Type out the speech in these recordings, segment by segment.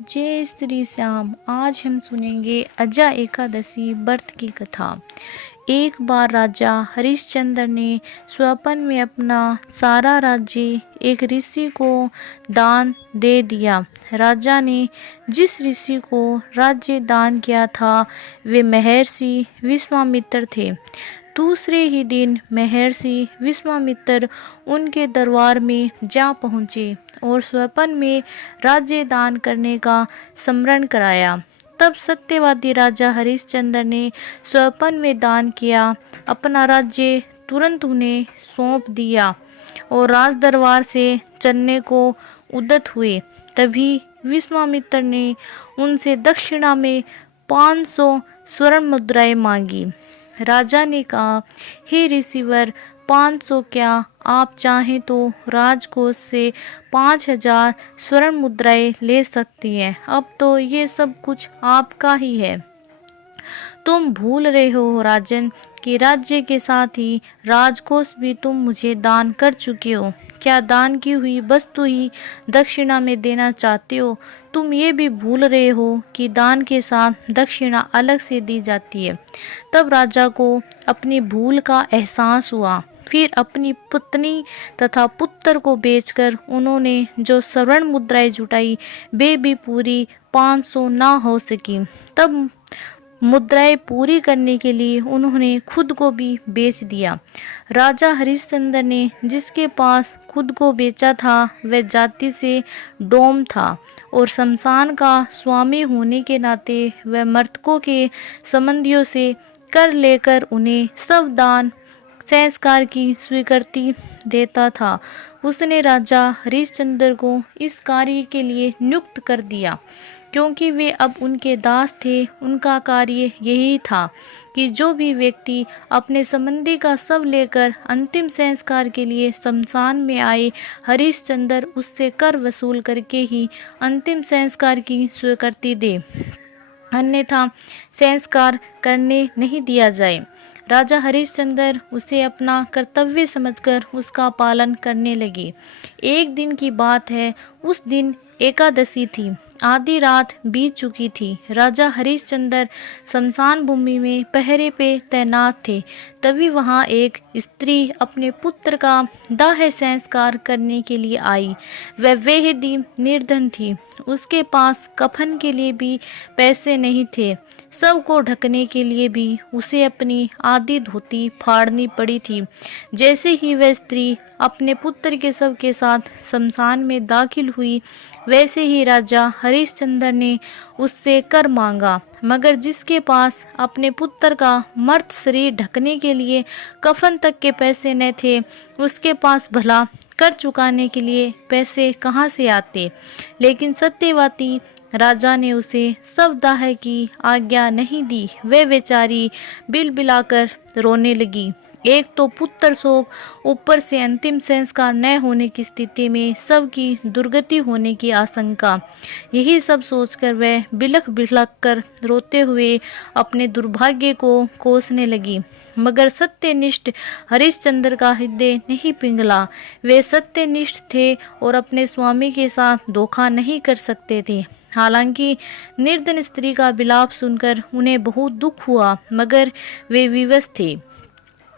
जय श्री श्याम। आज हम सुनेंगे अजा एकादशी व्रत की कथा। एक बार राजा हरिश्चंद्र ने स्वप्न में अपना सारा राज्य एक ऋषि को दान दे दिया। राजा ने जिस ऋषि को राज्य दान किया था वे महर्षि विश्वामित्र थे। दूसरे ही दिन महर्षि विश्वामित्र उनके दरबार में जा पहुँचे और स्वप्न में राज्य दान करने का स्मरण कराया। तब सत्यवादी राजा हरिश्चंद्र ने स्वप्न में दान किया अपना राज्य तुरंत उन्हें सौंप दिया और राज दरबार से चलने को उद्यत हुए। तभी विश्वामित्र ने उनसे दक्षिणा में 500 स्वर्ण मुद्राएं मांगी। राजा ने कहा, हे ऋषिवर, 500 क्या, आप चाहें तो राजकोष से 5000 स्वर्ण मुद्राएं ले सकती हैं। अब तो ये सब कुछ आपका ही है। तुम भूल रहे हो राजन कि राज्य के साथ ही राजकोष भी तुम मुझे दान कर चुके हो। क्या दान की हुई वस्तु ही दक्षिणा में देना चाहते हो? तुम ये भी भूल रहे हो कि दान के साथ दक्षिणा अलग से दी जाती है। तब राजा को अपनी भूल का एहसास हुआ। फिर अपनी पत्नी तथा पुत्र को बेचकर उन्होंने जो स्वर्ण मुद्राएं जुटाई वे भी पूरी 500 ना हो सकी। तब मुद्राएं पूरी करने के लिए उन्होंने खुद को भी बेच दिया। राजा हरिश्चंद्र ने जिसके पास खुद को बेचा था वह जाति से डोम था और शमशान का स्वामी होने के नाते वह मृतकों के संबंधियों से कर लेकर उन्हें सब दान संस्कार की स्वीकृति देता था। उसने राजा हरिश्चंद्र को इस कार्य के लिए नियुक्त कर दिया। क्योंकि वे अब उनके दास थे, उनका कार्य यही था कि जो भी व्यक्ति अपने संबंधी का शव लेकर अंतिम संस्कार के लिए शमशान में आए, हरिश्चंद्र उससे कर वसूल करके ही अंतिम संस्कार की स्वीकृति दे, अन्यथा संस्कार करने नहीं दिया जाए। राजा हरिश्चंद्र उसे अपना कर्तव्य समझकर उसका पालन करने लगे। एक दिन की बात है, उस दिन एकादशी थी। आधी रात बीत चुकी थी। राजा हरिश्चंद्र शमशान भूमि में पहरे पे तैनात थे। तभी वहां एक स्त्री अपने पुत्र का दाह संस्कार करने के लिए आई। वह बेहद निर्धन थी। उसके पास कफन के लिए भी पैसे नहीं थे। शव को ढकने के लिए भी उसे अपनी आधी धोती फाड़नी पड़ी थी। जैसे ही वह स्त्री अपने पुत्र के शव के साथ शमशान में दाखिल हुई, वैसे ही राजा हरिश्चंद्र ने उससे कर मांगा। मगर जिसके पास अपने पुत्र का मर्त शरीर ढकने के लिए कफन तक के पैसे न थे, उसके पास भला कर चुकाने के लिए पैसे कहाँ से आते। लेकिन सत्यवती राजा ने उसे शवदाह की आज्ञा नहीं दी। वह बेचारी बिलबिलाकर रोने लगी। एक तो पुत्र शोक, ऊपर से अंतिम संस्कार न होने की स्थिति में शव की दुर्गति होने की आशंका। यही सब सोचकर वह बिलख बिलख कर रोते हुए अपने दुर्भाग्य को कोसने लगी। मगर सत्यनिष्ठ हरिश्चंद्र का हृदय नहीं पिघला। वे सत्यनिष्ठ थे और अपने स्वामी के साथ धोखा नहीं कर सकते थे। हालांकि निर्धन स्त्री का विलाप सुनकर उन्हें बहुत दुख हुआ, मगर वे विवश थे।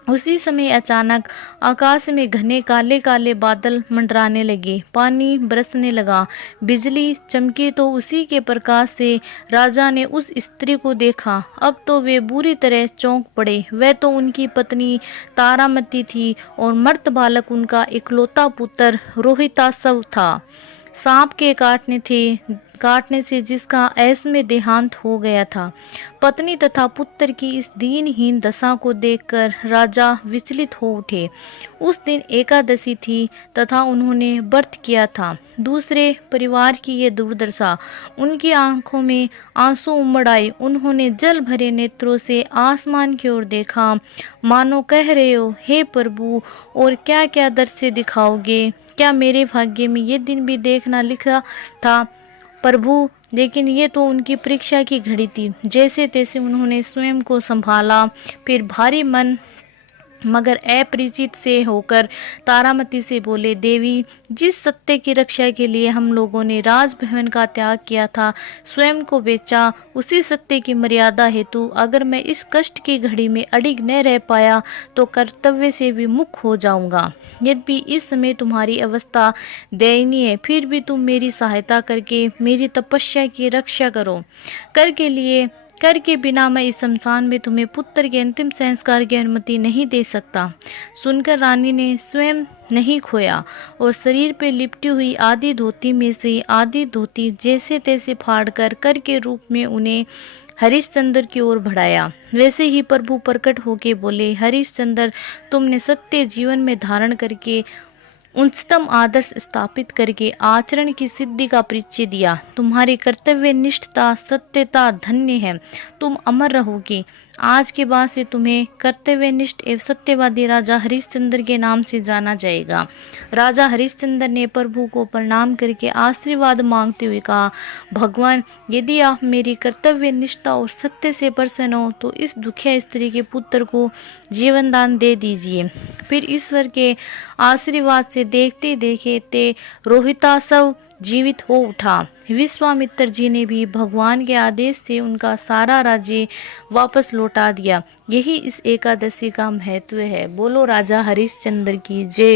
उसी समय अचानक आकाश में घने काले काले बादल मंडराने लगे। पानी बरसने लगा। बिजली चमकी तो उसी के प्रकाश से राजा ने उस स्त्री को देखा। अब तो वे बुरी तरह चौंक पड़े। वह तो उनकी पत्नी तारामती थी और मर्त बालक उनका इकलौता पुत्र रोहितासव था। सांप के काटने से जिसका ऐस में देहांत हो गया था। पत्नी तथा पुत्र की इस दीनहीन दशा को देखकर राजा विचलित हो उठे। उस दिन एकादशी थी तथा उन्होंने व्रत किया था। दूसरे परिवार की ये दुर्दशा, उनकी आंखों में आंसू उमड़ आए। उन्होंने जल भरे नेत्रों से आसमान की ओर देखा, मानो कह रहे हो, हे प्रभु, और क्या क्या दृश्य दिखाओगे? क्या मेरे भाग्य में ये दिन भी देखना लिखा था प्रभु? लेकिन ये तो उनकी परीक्षा की घड़ी थी। जैसे तैसे उन्होंने स्वयं को संभाला। फिर भारी मन मगर अपरिचित से होकर तारामती से बोले, देवी, जिस सत्य की रक्षा के लिए हम लोगों ने राजभवन का त्याग किया था, स्वयं को बेचा, उसी सत्य की मर्यादा हेतु अगर मैं इस कष्ट की घड़ी में अडिग न रह पाया तो कर्तव्य से विमुख हो जाऊंगा। यद्यपि इस समय तुम्हारी अवस्था दयनीय है, फिर भी तुम मेरी सहायता करके मेरी तपस्या की रक्षा करो। कर के बिना मैं इस शमशान में तुम्हें पुत्र के अंतिम संस्कार की अनुमति नहीं दे सकता। सुनकर रानी ने स्वयं नहीं खोया और शरीर पे लिपटी हुई आधी धोती में से आधी धोती जैसे तैसे फाड़कर कर के रूप में उन्हें हरिश्चंद्र की ओर बढ़ाया। वैसे ही प्रभु प्रकट होके बोले, हरिश्चंद्र, तुमने सत्य जीवन में धारण करके उच्चतम आदर्श स्थापित करके आचरण की सिद्धि का परिचय दिया। तुम्हारी कर्तव्य निष्ठता सत्यता धन्य है, तुम अमर रहोगे। आज के बाद से तुम्हें कर्तव्यनिष्ठ एवं सत्यवादी राजा हरिश्चंद्र के नाम से जाना जाएगा। राजा हरिश्चंद्र ने प्रभु को प्रणाम करके आशीर्वाद मांगते हुए कहा, भगवान, यदि आप मेरी कर्तव्य निष्ठा और सत्य से प्रसन्न हो तो इस दुखिया स्त्री के पुत्र को जीवन दान दे दीजिए। फिर ईश्वर के आशीर्वाद से देखते देखते रोहितासव जीवित हो उठा। विश्वामित्र जी ने भी भगवान के आदेश से उनका सारा राज्य वापस लौटा दिया। यही इस एकादशी का महत्व है। बोलो राजा हरिश्चंद्र की जय।